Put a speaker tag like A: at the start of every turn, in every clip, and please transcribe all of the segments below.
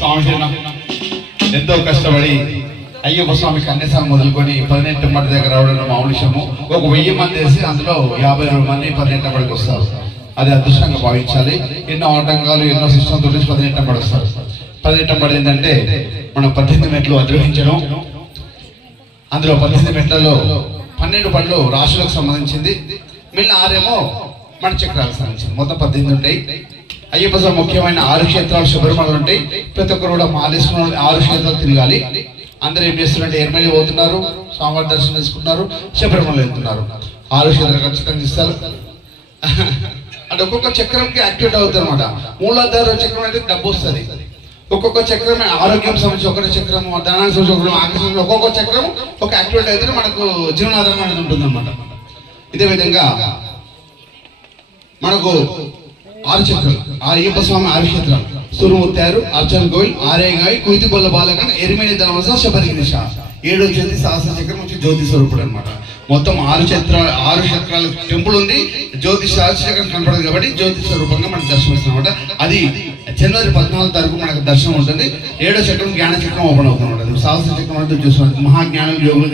A: స్వామి ఎంతో కష్టపడి అయ్యప్ప స్వామి కన్యస్వామి మొదలుకొని పదినెట్టు మంది దగ్గర రావడం మామూలు విషయము ఒక వెయ్యి మంది వేసి అందులో యాభై రెండు మంది పదినెట్టు మందికి వస్తారు. అది అదృష్టంగా భావించాలి. ఎన్నో ఆటంకాలు ఎన్నో సిస్టమ్ తోటి పదినెట్టు మంది వస్తారు. పదినెట్టు మంది ఏంటంటే మనం పద్దెనిమిది మెట్లు అధిరోహించడం. అందులో పద్దెనిమిది మెట్లలో పన్నెండు పళ్ళు రాశులకు సంబంధించింది. మిగిలిన ఆరేమో మన చక్రాలకు సంబంధించింది. మొత్తం పద్దెనిమిది ఉంటాయి. అయ్యప్ప స్వామి ముఖ్యమైన ఆరు క్షేత్రాలు శుభ్రమణలు ఉంటాయి. ప్రతి ఒక్కరు కూడా మాలేసుకున్న ఆరు క్షేత్రాలు తిరగాలి. అందరూ ఏం చేస్తున్నారంటే ఎర్మలి పోతున్నారు స్వామివారి దర్శనం చేసుకుంటున్నారు శబరిమల వెళ్తున్నారు. ఆరు క్షేత్రాలు ఖచ్చితంగా ఇస్తారు. అంటే ఒక్కొక్క చక్రంకి యాక్టివేట్ అవుతుంది అనమాట మూలాధార చక్రం అంటే డబ్బు వస్తుంది. ఒక్కొక్క చక్రం ఆరోగ్యం సంబంధించి ఒకటి చక్రం ధనానికి సంబంధించి ఆకర్షణ ఒక్కొక్క చక్రం ఒక యాక్టివేట్ అయితే మనకు జీవనాధారం అనేది ఉంటుంది అనమాట ఇదే విధంగా మనకు ఆరు చక్రాలు ఆ అయ్యప్ప స్వామి ఆరు క్షేత్రాలు సూర్యముత్తారు అర్చన గోవిల్ ఆరేగాయి కుయితిబొల్ల బాలకన్ ఎరిమేలి ధర్మస శబరిగిరిష. ఏడు వచ్చేది సహస్ర చక్రం వచ్చి జ్యోతి స్వరూపుడు అనమాట మొత్తం ఆరు చక్ర ఆరు చక్రాల టెంపుల్ ఉంది. జ్యోతి సహస్ర చక్రం కనపడదు కాబట్టి జ్యోతి స్వరూపంగా మనకు దర్శనం ఇస్తుంది అనమాట అది జనవరి పద్నాలుగు తారీఖు మనకు దర్శనం ఉంటుంది. ఏడో చక్రం జ్ఞాన చక్రం ఓపెన్ అవుతుంది అనమాట సహస్ర చక్రం అంటే చూస్తున్నాం మహాజ్ఞానం యోగులు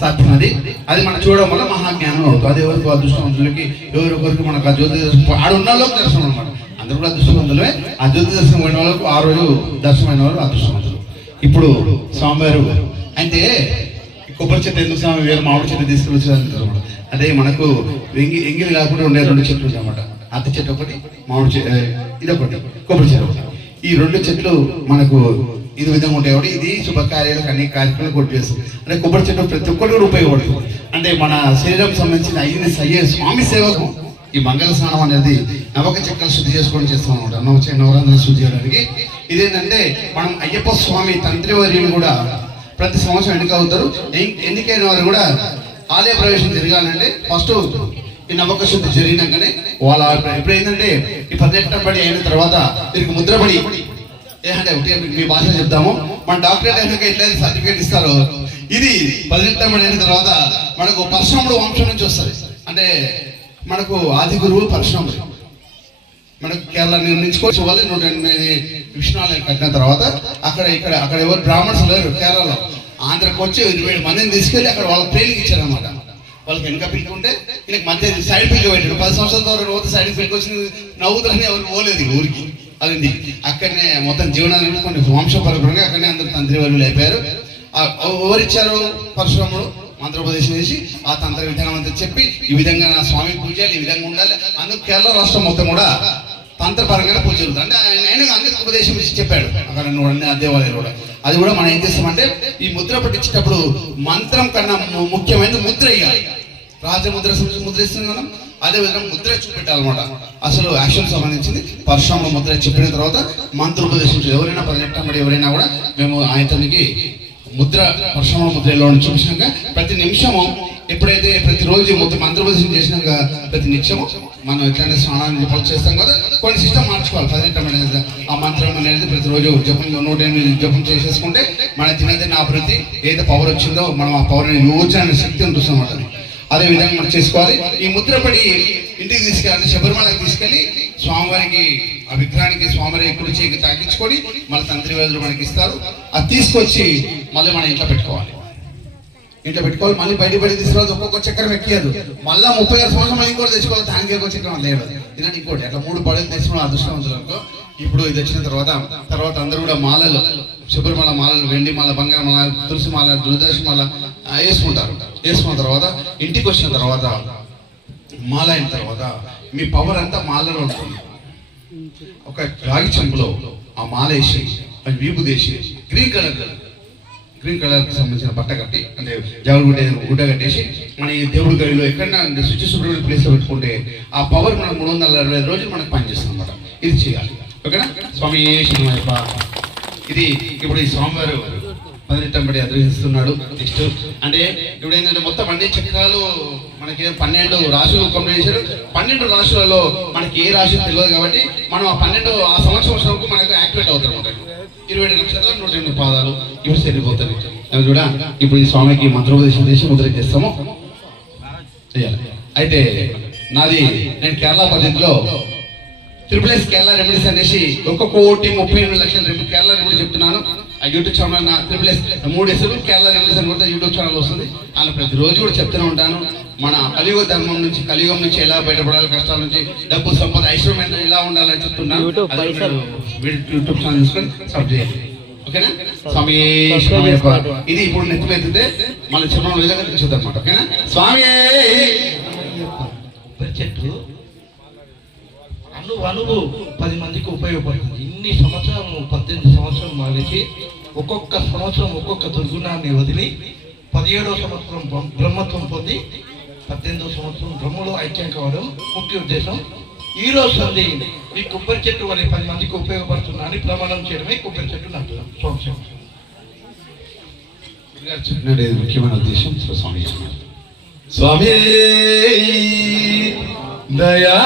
A: సాధ్యం అది అది మనం చూడడం వల్ల మహాజ్ఞానం అవుతుంది. అది ఎవరికి అదృష్టవంతులకి ఎవరికొరికి మనకు ఆ జ్యోతి దర్శనం ఆడ ఉన్న వాళ్ళకి దర్శనం అనమాట అందరూ కూడా అదృష్టవంతులే ఆ జ్యోతి దర్శనం పోయిన వాళ్ళకు ఆ రోజు దర్శనమైన వాళ్ళు అదృష్టవంతులు ఇప్పుడు స్వామివారు అంటే కొబ్బరి చెట్టు ఎందుకు స్వామి వేరే? మామిడి చెట్టు తీసుకొచ్చారు అదే మనకు ఎంగి ఎంగిలి కాకుండా ఉండే రెండు చెట్లు అనమాట అత్త అత్తి చెట్టు ఒకటి మామిడి చెట్టు ఇది ఒకటి కొబ్బరి చెట్టు ఈ రెండు చెట్లు మనకు ఇది విధంగా ఉంటాయి కాబట్టి ఇది శుభకార్యాలకు అన్ని కార్యక్రమాలు కొట్టేస్తుంది అంటే కొబ్బరి చెట్టు ప్రతి ఒక్కరికి కూడా ఉపయోగపడుతుంది. అంటే మన శరీరం సంబంధించిన అయ్యింది సయ్యే స్వామి సేవకు ఈ మంగళ స్నానం అనేది నవక చెక్కలు శుద్ధి చేసుకొని చేస్తాం అనమాట నవచ నవరంధ్ర శుద్ధి చేయడానికి. ఇదేంటంటే మనం అయ్యప్ప స్వామి తంత్రి వర్యులు కూడా ప్రతి సంవత్సరం ఎన్నిక అవుతారు. ఎన్నికైన వారు కూడా ఆలయ ప్రవేశం జరగాలంటే ఫస్ట్ ఈ నమ్మక శుద్ధి జరిగినాకనే వాళ్ళ ఇప్పుడు ఏంటంటే ఈ పర్యటన పడి అయిన తర్వాత దీనికి ముద్రపడి ఏంటంటే ఒకటి మీ భాష చెప్తాము. మన డాక్టరేట్ అయినాక ఎట్లయితే సర్టిఫికేట్ ఇస్తారో ఇది పదిహెట్టం అయిన తర్వాత మనకు పరశురాముడు వంశం నుంచి వస్తుంది. అంటే మనకు ఆది గురువు పరశురాముడు మనకు కేరళ నిర్ణయించుకోవచ్చు వాళ్ళు నూట ఎనిమిది విష్ణాలయం కట్టిన తర్వాత అక్కడ ఇక్కడ అక్కడ ఎవరు బ్రాహ్మణ్స్ లేరు కేరళలో. ఆంధ్రకు వచ్చి ఇరవై మందిని తీసుకెళ్ళి అక్కడ వాళ్ళ ట్రైనింగ్ ఇచ్చారనమాట వాళ్ళకి వెనక పిల్లకి ఉంటే వీళ్ళకి మధ్య సైడ్ పిల్లకి పెట్టాడు. పది సంవత్సరాల తర్వాత పోతే సైడ్ పిల్లకి వచ్చింది నవ్వుతారని ఎవరు పోలేదు ఈ ఊరికి. అది అక్కడనే మొత్తం జీవనాన్ని కొన్ని వంశపరపరంగా అక్కడనే అందరు తంత్రి వాళ్ళు అయిపోయారు ఎవరిచ్చారు పరశురాముడు? మంత్రోపదేశం చేసి ఆ తంత్ర విధానం అంతా చెప్పి ఈ విధంగా నా స్వామి పూజలు ఈ విధంగా ఉండాలి. అందుకు కేరళ రాష్ట్రం మొత్తం కూడా తంత్రపరంగా పూజ జరుగుతుంది. అంటే ఆయన ఆయన అందరికి ఉపదేశం ఇచ్చి చెప్పాడు. అక్కడ అన్ని ఆ దేవాలయాలు కూడా. అది కూడా మనం ఏం చేస్తామంటే ఈ ముద్ర పట్టించేటప్పుడు మంత్రం కన్నా ముఖ్యమైనది ముద్ర ఇవ్వాలి రాజముద్ర సంబంధించి ముద్ర ఇస్తుంది మనం. అదే విధంగా ముద్ర చూపెట్టాలన్నమాట. అసలు యాక్షన్ సంబంధించింది. పరశురాముల ముద్ర చెప్పిన తర్వాత మంత్రోపదేశం ఎవరైనా పదిహెట్టంబడి ఎవరైనా కూడా మేము ఆయనకి ముద్ర పరశురాముల ముద్రలో చూపించాక ప్రతి నిమిషము ఎప్పుడైతే ప్రతిరోజు ముద్ర మంత్రోపదేశం చేసినాక ప్రతి నిత్యము మనం ఎట్లయినా స్నానాన్ని జపం చేస్తాం కదా కొన్ని సిస్టమ్ మార్చుకోవాలి. పదిహెట్టం అనేది ఆ మంత్రం అనేది ప్రతిరోజు జపం నూట ఎనిమిది జపం చేసేసుకుంటే మన దినదిన అభివృద్ధి ఏదైతే పవర్ వచ్చిందో మనం ఆ పవర్ని యోచన శక్తి ఉంటుంది అన్నమాట. అదే విధంగా మనం చేసుకోవాలి. ఈ ముద్రపడి ఇంటికి తీసుకెళ్ళి శబరిమలకి తీసుకెళ్ళి స్వామివారికి ఆ విగ్రహానికి స్వామివారి కుడి చేయికి తాకించుకొని మళ్ళీ తంత్రి వేదులు మనకి ఇస్తారు. అది తీసుకొచ్చి మళ్ళీ మన ఇంట్లో పెట్టుకోవాలి. ఇంట్లో పెట్టుకోవాలి. మళ్ళీ బయట బయట తీసుకురావాలి ఒక్కొక్క చక్రం ఎక్కియదు మళ్ళీ ముప్పై ఆరు సంవత్సరం ఇంకోటి తెచ్చుకోవాలి. దానికి ఒక చక్రం లేదు. ఇలాంటి ఇంకోటి. అట్లా మూడు పడలు తెచ్చుకోవడం అదృష్టవంతులు ఇప్పుడు ఇది వచ్చిన తర్వాత తర్వాత అందరూ కూడా మాలలు శబరిమల మాలలు వెండి మాల బంగారం మాల తులసి మాల దుర్దర్శి మాల వేసుకుంటారు. వేసుకున్న తర్వాత ఇంటికి వచ్చిన తర్వాత మాల అయిన తర్వాత మీ పవర్ అంతా మాలలో ఉంటుంది. ఒక రాగి చెంపులో ఆ మాల వేసి వీపు తీసి గ్రీన్ కలర్ గ్రీన్ కలర్కి సంబంధించిన బట్ట కట్టి అంటే జవల్ గుడ్డ గుడ్డ కట్టేసి మన ఈ దేవుడి గదిలో ఎక్కడైనా శుచి శుభ్రమైన ప్లేస్లో పెట్టుకుంటే ఆ పవర్ మనకు మూడు వందల అరవై రోజులు మనకు పనిచేస్తుంది అనమాట ఇది చేయాలి. ఓకేనా? స్వామి ఇది ఇప్పుడు ఈ స్వామివారు పదినెట్టం బడి నెక్స్ట్ అంటే ఇప్పుడు ఏంటంటే మొత్తం అన్ని చక్రాలు మనకి పన్నెండు రాశులు కంప్లీట్ చేశారు. పన్నెండు రాశులలో మనకి ఏ రాశి తెలియదు కాబట్టి మనం ఆ పన్నెండు ఆ సంవత్సరం వరకు మనకు యాక్టివేట్ అవుతారు ఇరవై ఏడు నక్షత్రాలు నూట ఎనిమిది పాదాలు ఇవి సరిపోతుంది అవి కూడా ఇప్పుడు ఈ స్వామికి మంత్రోపదేశం చేసి ముద్ర చేస్తాము. చేయాలి. అయితే నాది నేను కేరళ పద్ధతిలో ట్రిపుల్ ఎస్ కేరళ రెమెడీస్ అనేసి ఒక కోటి ముప్పై రెండు లక్షల రెమెడీ కేరళ రెమెడీ చెప్తున్నాను. ఆ యూట్యూబ్ ఛానల్ నా ట్రిపుల్ ఎస్ మూడు ఎస్లు కేరళ రెమెడీస్ అని కూడా యూట్యూబ్ ఛానల్ వస్తుంది. అలా ప్రతిరోజు కూడా చెప్తూనే ఉంటాను. మన కలియుగ ధర్మం నుంచి కలియుగం నుంచి ఎలా బయటపడాలి కష్టాల నుంచి డబ్బు సంపద ఐశ్వర్యం ఎలా ఉండాలని చెప్తున్నాను.
B: యూట్యూబ్
A: ఛానల్ తీసుకొని సబ్ ఓకేనా? స్వామి. ఇది ఇప్పుడు నెత్తి మన చిన్న విధంగా అనమాట ఓకేనా? స్వామి!
C: చెట్టు అను అణువు పది మందికి ఉపయోగపడుతుంది. ఇన్ని సంవత్సరం పద్దెనిమిది సంవత్సరం మానేసి ఒక్కొక్క సంవత్సరం ఒక్కొక్క దుర్గుణాన్ని వదిలి పదిహేడవ సంవత్సరం బ్రహ్మ- బ్రహ్మత్వం పొంది పద్దెనిమిదవ సంవత్సరం బ్రహ్మలో ఐక్యం కావడం ముఖ్య ఉద్దేశం. ఈ రోజు సంధి ఈ కొబ్బరి చెట్టు వల్ల పది మందికి ఉపయోగపడుతున్నా అని ప్రమాణం చేయడమే కొబ్బరి చెట్టు నాటుదాం సంవత్సరం
A: ముఖ్యమైన ఉద్దేశం స్వామి.
D: స్వామి
C: దయా